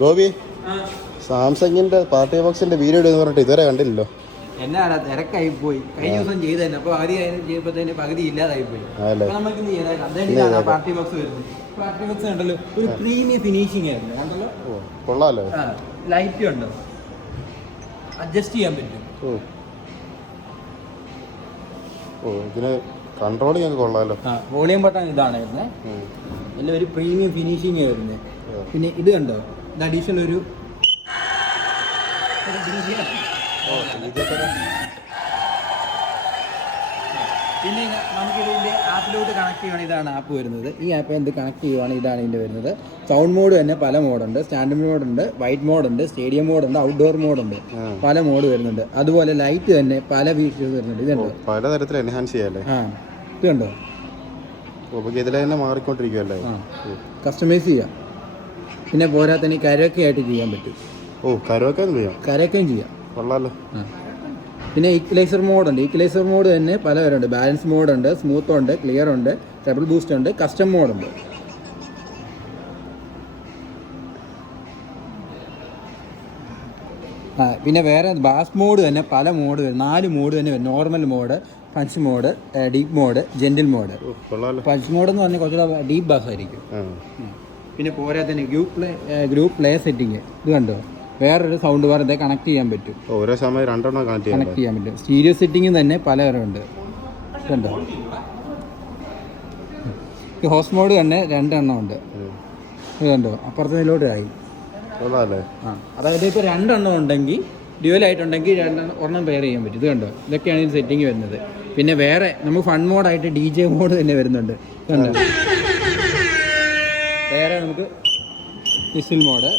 ഗോപി, സാംസങ്ങിന്റെ പാർട്ടി ബോക്സിന്റെ വീഡിയോ എന്ന് പറഞ്ഞിട്ട് ഇതുവരെ കണ്ടില്ലല്ലോ. എന്നാടാ തിരക്കായി പോയി. കഴിഞ്ഞ ദിവസം ചെയ്ത് തന്നെ അപ്പോൾ ആദ്യം ചെയ്തപ്പോഴത്തേന് പകുതി ഇല്ലാതായി പോയി. നമുക്ക് പാർട്ടി ബോക്സ് വരുന്നത്. പാർട്ടി ബോക്സ് കണ്ടല്ലോ, ഒരു പ്രീമിയം ഫിനിഷിംഗ് ആയിരുന്നു കണ്ടല്ലോ. കൊള്ളാലോ. ലൈറ്റ് ഉണ്ടോ, അഡ്ജസ്റ്റ് ചെയ്യാൻ പറ്റും. ഇതിന് കൺട്രോളിംഗ് ഒക്കെ കൊള്ളാലോ. വോളിയം ബട്ടൺ ഇതാണ് വരുന്നത്. എല്ലാം ഒരു പ്രീമിയം ഫിനിഷിംഗ് ആയിരുന്നു. പിന്നെ ഇത് കണ്ടോ, ഇത് അഡീഷണൽ ഒരു പിന്നെ നമുക്കിതിൻ്റെ ആപ്പിലോട്ട് കണക്ട് ചെയ്യുകയാണെങ്കിൽ ഇതാണ് ആപ്പ് വരുന്നത്. ഈ ആപ്പ് എന്ത് കണക്ട് ചെയ്യുവാണെങ്കിൽ ഇതാണ് ഇതിൻ്റെ വരുന്നത്. സൗണ്ട് മോഡ് തന്നെ പല മോഡുണ്ട്. സ്റ്റാൻഡേർഡ് മോഡുണ്ട്, വൈറ്റ് മോഡുണ്ട്, സ്റ്റേഡിയം മോഡുണ്ട്, ഔട്ട്ഡോർ മോഡുണ്ട്, പല മോഡ് വരുന്നുണ്ട്. അതുപോലെ ലൈറ്റ് തന്നെ പല ഫീച്ചേഴ്സ് വരുന്നുണ്ട്. ഇതുണ്ടോ, പലതരത്തിൽ എൻഹാൻസ് ചെയ്യാല്ലേ. ഇത് കണ്ടോ, ഇതിൽ തന്നെ മാറിക്കൊണ്ടിരിക്കുമല്ലേ. കസ്റ്റമൈസ് ചെയ്യാം. പിന്നെ പോരാത്തന്നെ കരോക്കെ ആയിട്ട് ചെയ്യാൻ പറ്റും. കരോക്കയും ചെയ്യാം. കൊള്ളാലോ. പിന്നെ ഈക്വലൈസർ മോഡുണ്ട്. ഈക്വലൈസർ മോഡ് തന്നെ പല പേരുണ്ട്. ബാലൻസ് മോഡുണ്ട്, സ്മൂത്ത് ഉണ്ട്, ക്ലിയർ ഉണ്ട്, ട്രിപ്പിൾ ബൂസ്റ്റ് ഉണ്ട്, കസ്റ്റം മോഡുണ്ട്. പിന്നെ വേറെ ബാസ് മോഡ് തന്നെ പല മോഡ് വരും. 4 മോഡ് തന്നെ വരും. Normal mode, punch mode, deep mode, gentle mode. Punch mode എന്ന് പറഞ്ഞാൽ കുറച്ചുകൂടെ ഡീപ്പ് ബാസ് ആയിരിക്കും. പിന്നെ പോരാത്തന്നെ ഗ്രൂപ്പ് പ്ലേ സെറ്റിങ്. ഇത് കണ്ടോ, വേറൊരു സൗണ്ട് ബാർ ഇതേ കണക്ട് ചെയ്യാൻ പറ്റും. ഓരോ സമയം രണ്ടെണ്ണം കണക്ട് ചെയ്യാൻ പറ്റും. സ്റ്റീരിയോ സെറ്റിംഗ് തന്നെ പലതരമുണ്ട്. ഇതുണ്ടോ, ഈ ഹോസ്റ്റ് മോഡ് തന്നെ 2 എണ്ണം ഉണ്ട്. ഇത് കണ്ടോ, അപ്പുറത്തേലോട്ട് ആയി. അതായത് ഇപ്പോൾ 2 എണ്ണം ഉണ്ടെങ്കിൽ, ഡ്യുവലായിട്ടുണ്ടെങ്കിൽ 2 ഒരെണ്ണം പെയർ ചെയ്യാൻ പറ്റും. ഇത് കണ്ടോ, ഇതൊക്കെയാണ് ഇത് സെറ്റിംഗ് വരുന്നത്. പിന്നെ വേറെ നമുക്ക് ഫൺ മോഡായിട്ട് DJ മോഡ് തന്നെ വരുന്നുണ്ട്. കണ്ടോ, വേറെ നമുക്ക് വിസിൽ മോഡ്,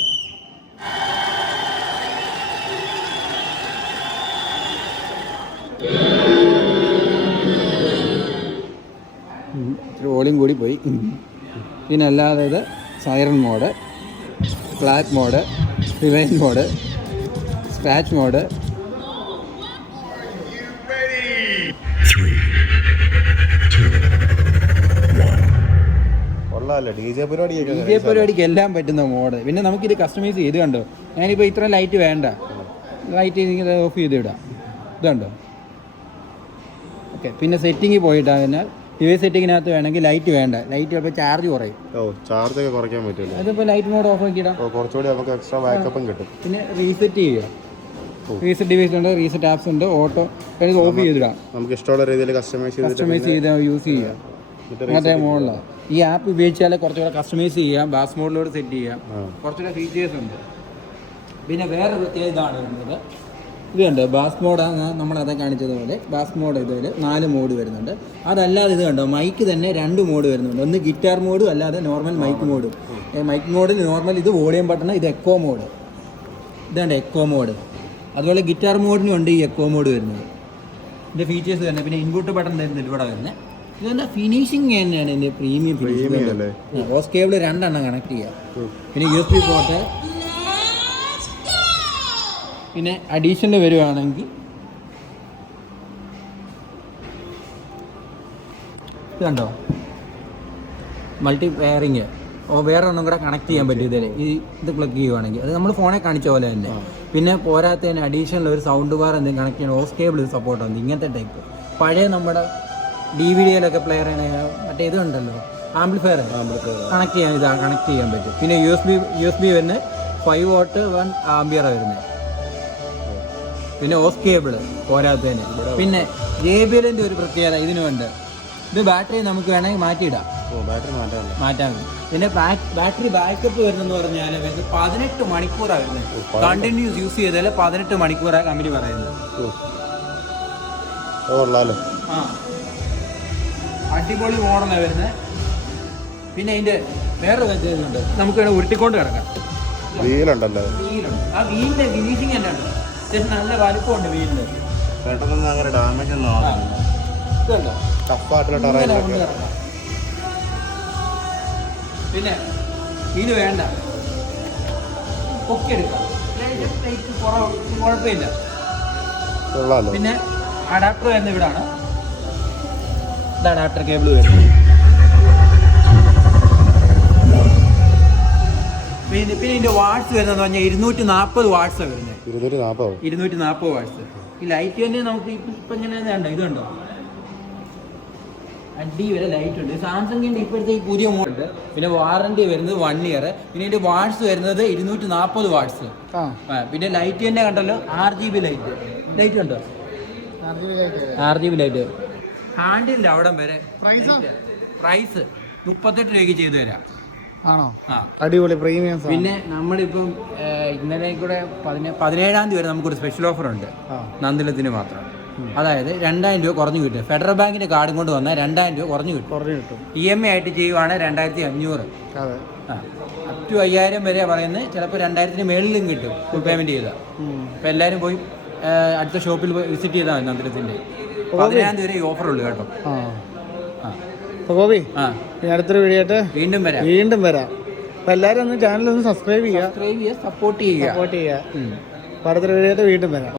വോളിയം കൂടി പോയി. പിന്നെ അല്ലാതെ ഇത് siren mode, flat mode, rewind mode, scratch mode. DJ പരിപാടിക്ക് എല്ലാം പറ്റുന്ന മോഡ്. പിന്നെ നമുക്കിത് കസ്റ്റമൈസ് ചെയ്ത് കണ്ടോ, ഞാനിപ്പോൾ ഇത്ര ലൈറ്റ് വേണ്ട, ലൈറ്റ് ഓഫ് ചെയ്ത് ഇടാം. ഇതുണ്ടോ, ഓക്കെ. പിന്നെ സെറ്റിംഗ് പോയിട്ടാണ് കഴിഞ്ഞാൽ ഡിവൈസ് സെറ്റിങ്ങിനകത്ത് വേണമെങ്കിൽ ലൈറ്റ് വേണ്ട, ലൈറ്റ് ചിലപ്പോൾ ചാർജ് കുറയും. ചാർജ് ഒക്കെ കുറയ്ക്കാൻ പറ്റില്ല. അതിപ്പോൾ ലൈറ്റ് മോഡ് ഓഫ് ആക്കിയിടാം, കുറച്ചുകൂടി നമുക്ക് എക്സ്ട്രാ ബാക്കപ്പും കിട്ടും. പിന്നെ റീസെറ്റ് ചെയ്യുക. റീസെറ്റ് ഡിവൈസ് ഉണ്ട്, റീസെറ്റ് ആപ്സ് ഉണ്ട്, ഓട്ടോ ഓഫ് ചെയ്തിടാം. നമുക്ക് ഇഷ്ടമുള്ള രീതിയിൽ കസ്റ്റമൈസ് ചെയ്ത് യൂസ് ചെയ്യാം. അങ്ങനത്തെ മോഡലാണ്. ഈ ആപ്പ് ഉപയോഗിച്ചാൽ കുറച്ചുകൂടെ കസ്റ്റമൈസ് ചെയ്യാം, ബാസ് മോഡിലോട് സെറ്റ് ചെയ്യാം, കുറച്ചുകൂടെ ഫീച്ചേഴ്സ് ഉണ്ട്. പിന്നെ വേറെ പ്രത്യേകത ഇതാണ് വരുന്നത്. ഇത് കണ്ടോ, ബാസ് മോഡാണ് നമ്മളത് കാണിച്ചതുപോലെ. ബാസ് മോഡ് ഇതിൽ 4 മോഡ് വരുന്നുണ്ട്. അതല്ലാതെ ഇത് കണ്ടോ, മൈക്ക് തന്നെ 2 മോഡ് വരുന്നുണ്ട്. ഒന്ന് ഗിറ്റാർ മോഡും അല്ലാതെ നോർമൽ മൈക്ക് മോഡും. മൈക്ക് മോഡിൽ നോർമൽ ഇത് വോളിയം ബട്ടൺ, ഇത് എക്കോ മോഡ്. ഇതാണ് എക്കോ മോഡ്. അതുപോലെ ഗിറ്റാർ മോഡിനും ഉണ്ട് ഈ എക്കോ മോഡ് വരുന്നത്. ഇതിൻ്റെ ഫീച്ചേഴ്സ് തന്നെ. പിന്നെ ഇൻപുട്ട് ബട്ടൺ തരുന്നത് ഇവിടെ വരുന്നത്. ഇതെന്താ ഫിനിഷിങ് തന്നെയാണ് ഇതിൻ്റെ പ്രീമിയം ഫിനിഷിംഗ്. ഓസ് കേബിൾ 2 എണ്ണം കണക്ട് ചെയ്യാം. പിന്നെ USB പോർട്ട്. പിന്നെ അഡീഷണൽ വരുവാണെങ്കിൽ ഇത് കണ്ടോ, മൾട്ടി വയറിങ് വേറെ ഒന്നും കൂടെ കണക്ട് ചെയ്യാൻ പറ്റും ഇതിൽ. ഇത് പ്ലഗ് ചെയ്യുവാണെങ്കിൽ അത് നമ്മൾ ഫോണിൽ കാണിച്ച പോലെ തന്നെ. പിന്നെ പോരാത്തതിന് അഡീഷണൽ ഒരു സൗണ്ട് ബാർ എന്തെങ്കിലും കണക്ട് ചെയ്യണം. ഓസ് കേബിൾ സപ്പോർട്ട് ഉണ്ട്. ഇങ്ങനത്തെ ടൈപ്പ് പഴയ നമ്മുടെ DVD പ്ലെയർ മറ്റേ ഇതുണ്ടല്ലോ, ആംപ്ലിഫയർ കണക്ട് ചെയ്യാൻ പറ്റും. പിന്നെ USB വരുന്നത് 5 വാട്ട് 1 ആംപിയർ വരുന്നത്. പിന്നെ ഓസ് കേബിൾ പോരാത്തതിന്. പിന്നെ JBL ഒരു പ്രത്യേകത ഇതിനുണ്ട്. ഇത് ബാറ്ററി നമുക്ക് വേണമെങ്കിൽ മാറ്റിയിടാം, മാറ്റാൻ. പിന്നെ ബാറ്ററി ബാക്കപ്പ് വരുന്നതെന്ന് പറഞ്ഞാൽ 18 മണിക്കൂറാണ് വരുന്നത്. കണ്ടിന്യൂസ് യൂസ് ചെയ്താൽ 18 മണിക്കൂറാണ് കമ്പനി പറയുന്നത്. അടിപൊളി മോഡലാണ് വരുന്നത്. പിന്നെ അതിൻ്റെ വേറെ ഉണ്ട്, നമുക്ക് വേണമെങ്കിൽ ഉരുട്ടിക്കൊണ്ട് കിടക്കാം. വീലുണ്ട്. ആ വീലിൻ്റെ ഫിനിഷിങ് തന്നെ ഉണ്ട്. നല്ല വലിപ്പമുണ്ട് വീലിന്. പിന്നെ വീല് വേണ്ട, പൊക്കിയെടുക്കാം, കുഴപ്പമില്ല. പിന്നെ അഡാപ്റ്റർ വരുന്ന ഇവിടാണ്. ഇത് അഡാപ്റ്റർ കേബിൾ വരുന്നത്. പിന്നെ ഇതിന്റെ വാട്ട്സ് വരുന്നതെന്ന് പറഞ്ഞാൽ 240 വാട്ട്സാണ് വരുന്നത്. 240 240 വാട്ട്സ്. ഈ ലൈറ്റ് തന്നെ നമുക്ക് ഇപ്പൊ ഇങ്ങനെ വേണ്ട, ഇതുണ്ടോ അടി വരെ ലൈറ്റ് ഉണ്ട്. സാംസങ്ങിന്റെ ഇപ്പോഴത്തെ ഈ പുതിയ മോഡൽ. പിന്നെ വാറണ്ടി വരുന്നത് 1 ഇയർ. പിന്നെ ഇതിന്റെ വാട്ട്സ് വരുന്നത് 240 വാട്ട്സ്. പിന്നെ ലൈറ്റ് തന്നെ കണ്ടല്ലോ, RGB ലൈറ്റ് ഉണ്ടോ, RGB ലൈറ്റ്. ഹാൻഡിലിന്റെ അവിടെ വരെ പ്രൈസ് 38 രൂപയ്ക്ക് ചെയ്തു തരാം. ആണോ? അടിപൊളി പ്രീമിയം. പിന്നെ നമ്മളിപ്പം ഇന്നലെ കൂടെ 17-ാം തീയതി വരെ നമുക്കൊരു സ്പെഷ്യൽ ഓഫർ ഉണ്ട് നന്ദിലത്തിന് മാത്രം. അതായത് 2000 രൂപ കുറഞ്ഞു കിട്ടും. ഫെഡറൽ ബാങ്കിന്റെ കാർഡും കൊണ്ട് വന്നാൽ 2000 രൂപ കുറഞ്ഞു കിട്ടും. EMI ആയിട്ട് ചെയ്യുവാണ് 2500. അപ് ടു 5000 വരെ പറയുന്നത്. ചിലപ്പോൾ 2000-ന് മേളിലും കിട്ടും ഫുൾ പേയ്മെന്റ് ചെയ്താൽ. അപ്പോൾ എല്ലാവരും പോയി അടുത്ത ഷോപ്പിൽ പോയി വിസിറ്റ് ചെയ്താൽ മതി. നന്ദിലത്തിന്റെ 17-ാം തീയതി വരെ ഈ ഓഫർ ഉള്ളു കേട്ടോ. ഗോപി, അടുത്തൊരു വീഡിയോ ആയിട്ട് വീണ്ടും വരാം. അപ്പൊ എല്ലാവരും ഒന്ന് ചാനൽ ഒന്ന് സബ്സ്ക്രൈബ് ചെയ്യുക, സപ്പോർട്ട് ചെയ്യുക. അടുത്തൊരു വീഡിയോ ആയിട്ട് വീണ്ടും വരാം.